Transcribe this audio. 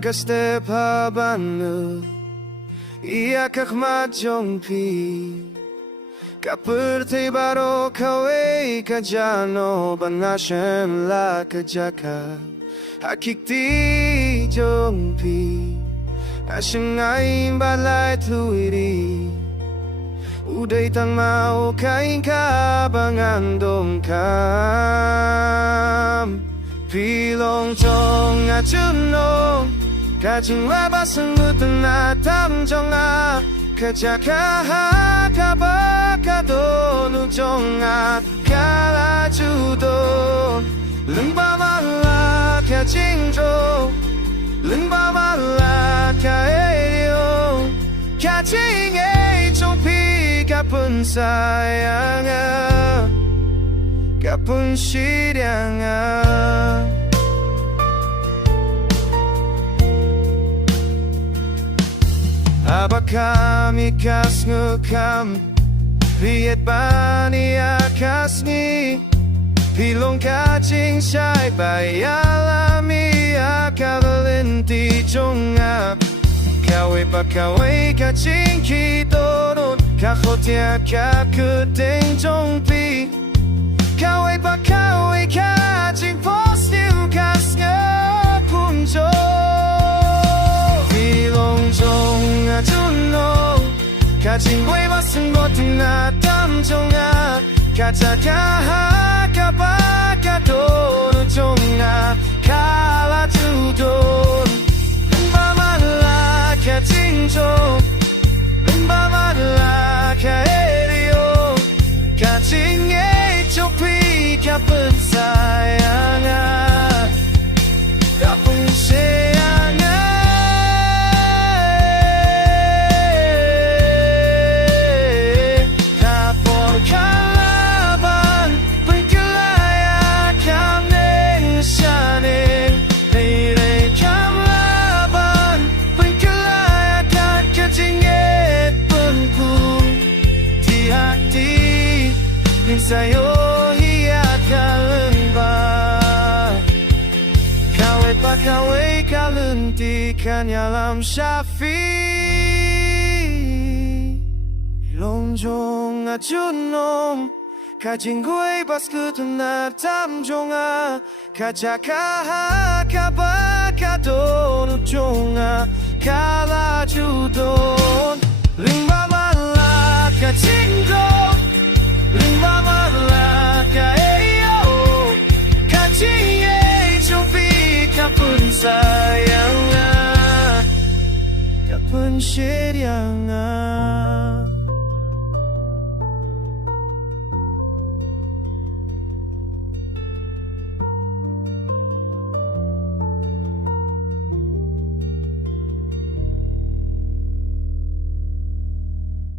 ka step habanu Ia kakmat jongpi Kapurti baro kawe kajano Banashem la kajaka Hakikti jongpi Ashingain balay tuiri Uday tang mau kain ka bangandong kam Pilong chong atunong Kajing labasang utang na tamjonga Kajaka kabaka nujong kala judo Lengba mala kajingjo Lengba mala kaelio Kajing jongpi kapun sayanga Kapun siryanga Abakam ikas ngukam Piet bani akasni Pilong kacing syai bayalami Akalinti jonga Kawe pa kawe kacing kitorun Kakotia kakuteng jongpi Kawe pa kawe kacing postiu kas ngapunjo Pilong jong atunong Kacing baseng boting na tamjonga Kacaka kabaka jonga Kala tudon Lengba mala kacing jong Lengba mala kaelio Kacing jongpi kapun sayanga Kapun sayanga Sa'yo hiyakalamba Kawe pa kawe kalunti kanyalam syafi Longjong atunong Kajingwe baskutan na tamjonga Kajaka kabaka nujong kala judon Lingba mala kajingdong Lengba mala kaeyo Kacing jongpi kapun sayanga Kapun siryanga